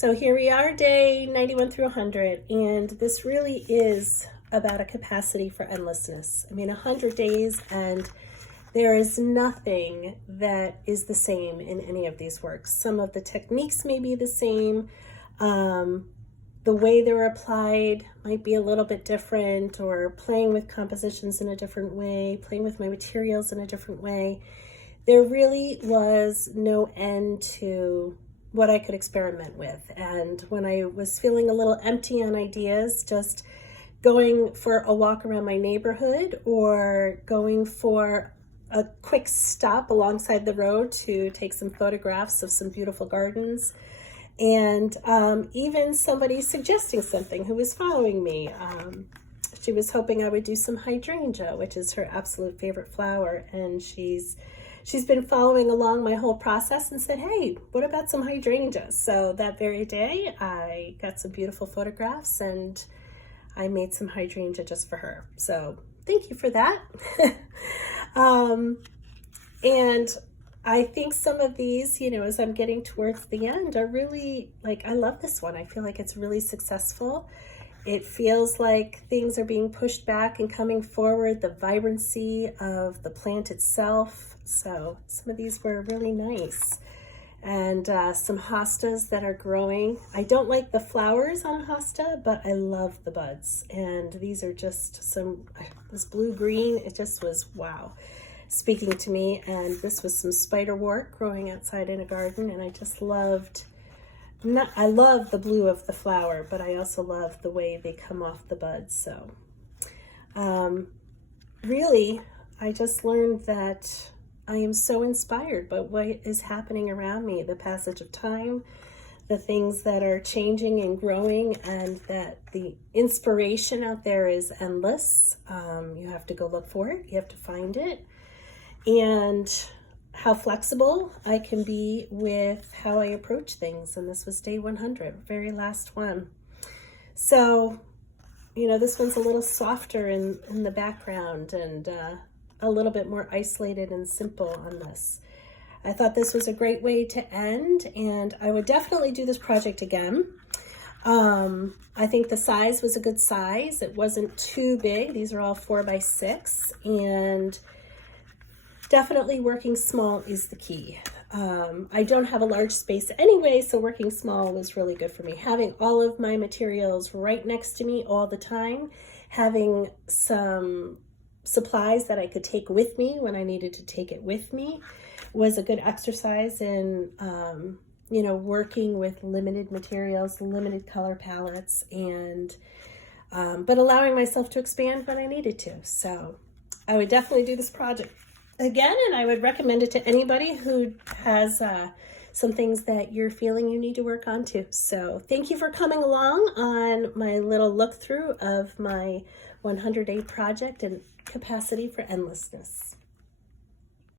So here we are, day 91 through 100, and this really is about a capacity for endlessness. I mean, 100 days, and there is nothing that is the same in any of these works. Some of the techniques may be the same. The way they're applied might be a little bit different, or playing with compositions in a different way, playing with my materials in a different way. There really was no end to what I could experiment with. And when I was feeling a little empty on ideas, just going for a walk around my neighborhood or going for a quick stop alongside the road to take some photographs of some beautiful gardens, and even somebody suggesting something who was following me. She was hoping I would do some hydrangea, which is her absolute favorite flower, and she's been following along my whole process and said, hey, what about some hydrangeas? So that very day, I got some beautiful photographs and I made some hydrangea just for her. So thank you for that. And I think some of these, as I'm getting towards the end, are really, I love this one. I feel like it's really successful. It feels like things are being pushed back and coming forward, the vibrancy of the plant itself. So some of these were really nice. And some hostas that are growing. I don't like the flowers on a hosta, but I love the buds. And these are just this blue-green, it just was, wow, speaking to me. And this was some spiderwort growing outside in a garden, and I just loved, I love the blue of the flower, but I also love the way they come off the buds. So really, I just learned that I am so inspired by what is happening around me, the passage of time, the things that are changing and growing, and that the inspiration out there is endless. You have to go look for it. You have to find it. And how flexible I can be with how I approach things. And this was day 100, very last one. So, this one's a little softer in the background, and a little bit more isolated and simple on this. I thought this was a great way to end, and I would definitely do this project again. I think the size was a good size. It wasn't too big. These are all 4x6, and definitely working small is the key. I don't have a large space anyway, so working small was really good for me. Having all of my materials right next to me all the time, having some supplies that I could take with me when I needed to take it with me was a good exercise in, working with limited materials, limited color palettes, and but allowing myself to expand when I needed to. So I would definitely do this project again, and I would recommend it to anybody who has some things that you're feeling you need to work on too. So thank you for coming along on my little look through of my 100-day project and capacity for endlessness.